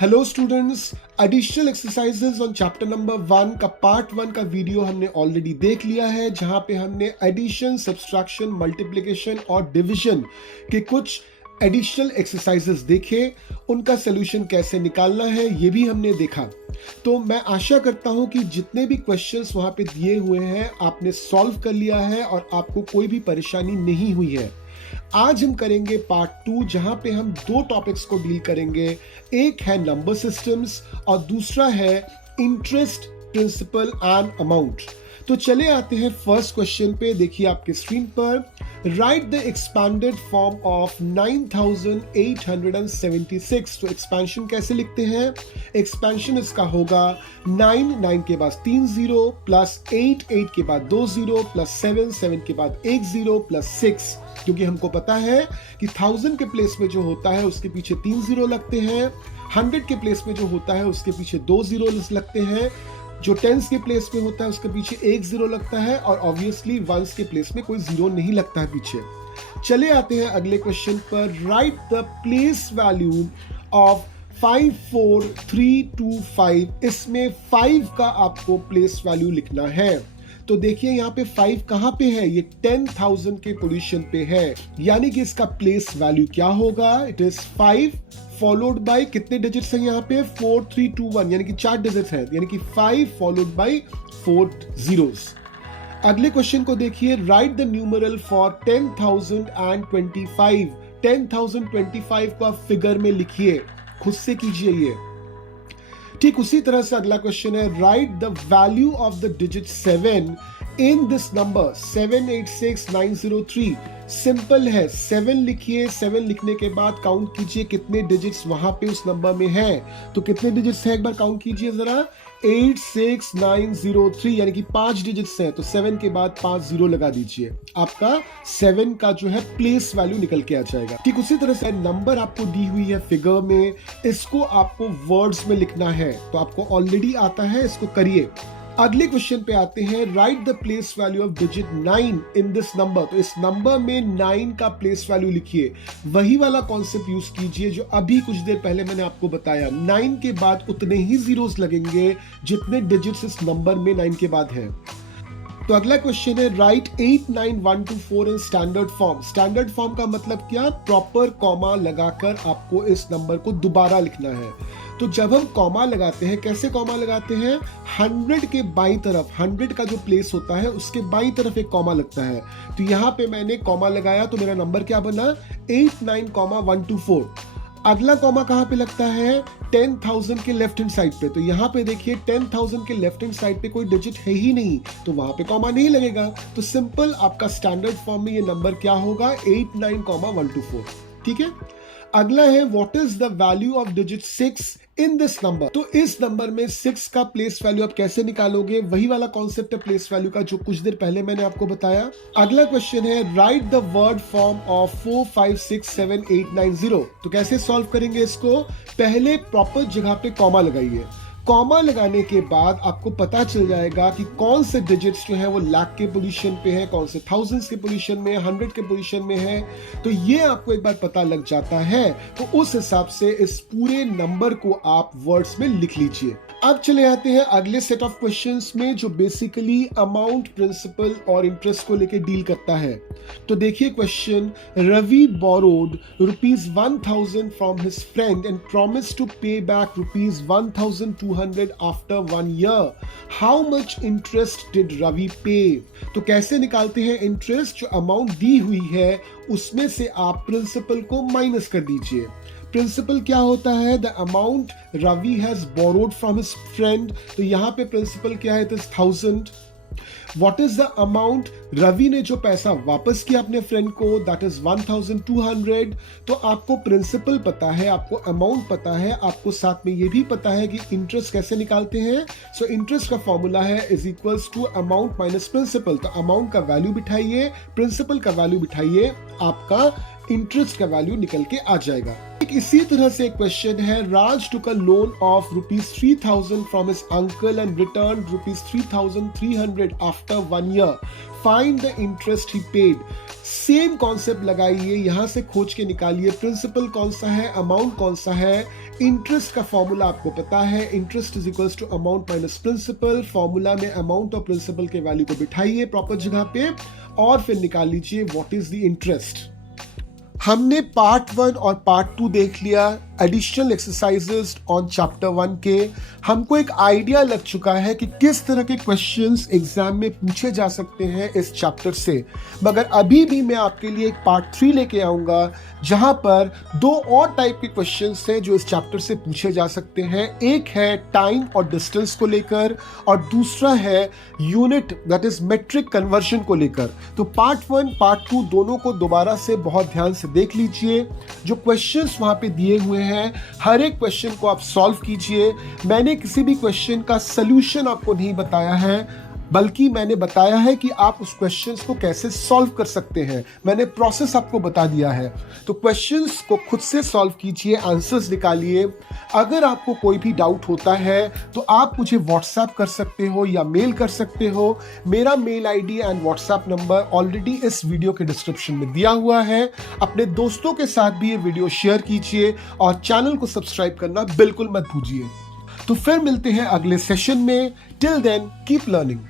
Hello students, additional exercises on chapter number 1 का part 1 का video हमने ऑलरेडी देख लिया है, जहां पे हमने एडिशन, सब्सट्रैक्शन, मल्टीप्लिकेशन और डिवीजन के कुछ एडिशनल एक्सरसाइजेज देखे। उनका सोल्यूशन कैसे निकालना है ये भी हमने देखा। तो मैं आशा करता हूं कि जितने भी क्वेश्चंस वहां पे दिए हुए हैं आपने सॉल्व कर लिया है और आपको कोई भी परेशानी नहीं हुई है। आज हम करेंगे पार्ट 2, जहां पे हम दो टॉपिक्स को डील करेंगे। एक है नंबर सिस्टम्स और दूसरा है इंटरेस्ट, प्रिंसिपल एंड अमाउंट। तो चले आते हैं फर्स्ट क्वेश्चन पे। देखिए आपके स्क्रीन पर, right the expanded form of 9876। तो एक्सपेंशन कैसे लिखते हैं? एक्सपेंशन इसका होगा 9 के बाद 3 0 प्लस 8 के बाद 2 0 प्लस 7 के बाद 1 0 प्लस 6। क्योंकि हमको पता है कि 1000 के प्लेस में जो होता है उसके पीछे 3 0 लगते हैं, 100 के प्लेस में जो होता है उसके पीछे 2 0 लगते हैं, जो टेंस के प्लेस में होता है उसके पीछे 1 0 लगता है और ऑब्वियसली वंस के प्लेस में कोई 0 नहीं लगता है पीछे। चले आते हैं अगले क्वेश्चन पर। Right the place value of 54325। इसमें 5 का आपको प्लेस वैल्यू लिखना है। तो देखिए यहाँ पे 5 कहां पे है? ये 10,000 के पोजीशन पे है, यानी कि इसका प्लेस वैल्यू क्या होगा? इट इज 5 फॉलोड बाय कितने डिजिट्स हैं यहाँ पे? 4321, यानी कि 4 डिजिट्स हैं, यानी कि 5 फॉलोड बाय 4 zeros। अगले क्वेश्चन को देखिए। Right the numeral for 10,025। 10,025 को आप फिगर में लिखिए, खुद से कीजिए ये। ठीक उसी तरह से अगला क्वेश्चन है, right the value of the digit 7 in this number 786903। Simple है, 7 लिखिए। 7 लिखने के बाद काउंट कीजिए कितने डिजिट्स वहां पे उस नंबर में है। तो कितने डिजिट्स है एक बार काउंट कीजिए जरा। 86903, यानी कि 5 डिजिट्स हैं। तो 7 के बाद 5 0 लगा दीजिए, आपका 7 का जो है प्लेस वैल्यू निकल के आ जाएगा। ठीक उसी तरह से नंबर आपको दी हुई है फिगर में, इसको आपको वर्ड्स में लिखना है। तो आपको ऑलरेडी आता है, इसको करिए। अगले क्वेश्चन पे आते हैं। Right the place value of digit 9 in this number. तो इस नंबर में 9 का प्लेस वैल्यू लिखिए। वही वाला कॉन्सेप्ट यूज कीजिए जो अभी कुछ देर पहले मैंने आपको बताया। 9 के बाद उतने ही जीरोस लगेंगे जितने डिजिट्स इस नंबर में 9 के बाद है। तो अगला क्वेश्चन है, right 89124 in standard form. Standard form का मतलब क्या? प्रॉपर कॉमा लगाकर आपको इस नंबर को दोबारा लिखना है। तो जब हम कॉमा लगाते हैं, कैसे कॉमा लगाते हैं? 100 के बाईं तरफ, 100 का जो प्लेस होता है उसके बाईं तरफ एक कॉमा लगता है। तो यहां पे मैंने कॉमा लगाया तो मेरा नंबर क्या बना? 89,124। अगला कॉमा कहां पे लगता है? 10,000 के लेफ्ट हैंड साइड पे। तो यहां पे देखिए 10,000 के लेफ्ट हैंड साइड पे कोई डिजिट है ही नहीं, तो वहां पे कॉमा नहीं लगेगा। तो सिंपल आपका स्टैंडर्ड फॉर्म में ये नंबर क्या होगा? 89,124। ठीक है। अगला है, what is the value of digit 6 in this number. तो इस नंबर में 6 का प्लेस वैल्यू आप कैसे निकालोगे? वही वाला कॉन्सेप्ट है प्लेस वैल्यू का जो कुछ देर पहले मैंने आपको बताया। अगला क्वेश्चन है, right the word form of 4567890। तो कैसे सॉल्व करेंगे इसको? पहले प्रॉपर जगह पे कॉमा लगाइए। कॉमा लगाने के बाद आपको पता चल जाएगा कि कौन से डिजिट्स जो है वो लाख के पोजीशन पे है, कौन से थाउजेंड्स के पोजीशन में, 100 के पोजीशन में है। तो ये आपको एक बार पता लग जाता है, तो उस हिसाब से इस पूरे नंबर को आप वर्ड्स में लिख लीजिए। अब चले आते हैं अगले सेट ऑफ क्वेश्चंस में, जो बेसिकली अमाउंट, प्रिंसिपल और इंटरेस्ट को लेके डील करता है। तो देखिए question, Ravi borrowed ₹1000 from his friend and promise to pay back ₹1200 after 1 year. How much interest did Ravi pay? तो कैसे निकालते हैं इंटरेस्ट? जो अमाउंट दी हुई है उसमें से आप प्रिंसिपल को माइनस कर दीजिए। प्रिंसिपल क्या होता है? The amount Ravi has borrowed from his friend. तो यहां पे प्रिंसिपल क्या है? It is 1000। What is the amount? Ravi ने जो पैसा वापस किया अपने फ्रेंड को, दैट इज 1200। तो आपको प्रिंसिपल पता है, आपको अमाउंट पता है, आपको साथ में ये भी पता है कि इंटरेस्ट कैसे निकालते हैं। सो इंटरेस्ट का फॉर्मूला है is equals to amount minus principal. तो अमाउंट का वैल्यू बिठाइए, प्रिंसिपल का वैल्यू बिठाइए, आपका इंटरेस्ट का वैल्यू निकल के आ जाएगा। एक इसी तरह से एक क्वेश्चन है, राज took a loan of ₹3,000 from his uncle and returned ₹3,300 after 1 year. Find the interest he paid. Same concept लगाइए, यहां से खोज के निकालिए प्रिंसिपल कौन सा है, अमाउंट कौन सा है। इंटरेस्ट का फॉर्मूला आपको पता है, interest is equals to amount minus principal. Formula में अमाउंट और प्रिंसिपल के वैल्यू को बिठाइए प्रॉपर जगह पे और फिर निकाल लीजिए व्हाट इज द इंटरेस्ट। हमने पार्ट 1 और पार्ट 2 देख लिया एडिशनल एक्सरसाइजेस ऑन चैप्टर 1 के। हमको एक आइडिया लग चुका है कि किस तरह के क्वेश्चंस एग्जाम में पूछे जा सकते हैं इस चैप्टर से, मगर अभी भी मैं आपके लिए एक पार्ट 3 लेके आऊंगा जहां पर 2 और टाइप के क्वेश्चंस हैं जो इस चैप्टर से पूछे जा सकते हैं। एक है टाइम और डिस्टेंस को लेकर और दूसरा है unit that is metric conversion को लेकर। तो पार्ट 1 पार्ट 2 दोनों को दोबारा से बहुत ध्यान से देख लीजिए। जो क्वेश्चंस वहां पे दिए हुए हैं हर एक क्वेश्चन को आप सॉल्व कीजिए। मैंने किसी भी क्वेश्चन का सलूशन आपको नहीं बताया है, बल्कि मैंने बताया है कि आप उस क्वेश्चंस को कैसे सॉल्व कर सकते हैं। मैंने प्रोसेस आपको बता दिया है। तो क्वेश्चंस को खुद से सॉल्व कीजिए, आंसर्स निकालिए। अगर आपको कोई भी डाउट होता है तो आप मुझे व्हाट्सएप कर सकते हो या मेल कर सकते हो। मेरा mail ID and WhatsApp number already इस वीडियो के डिस्क्रिप्शन में दिया हुआ है। अपने दोस्तों के साथ भी ये वीडियो शेयर कीजिए और चैनल को सब्सक्राइब करना बिल्कुल मत भूलिए। तो फिर मिलते हैं अगले सेशन में। Till then keep learning.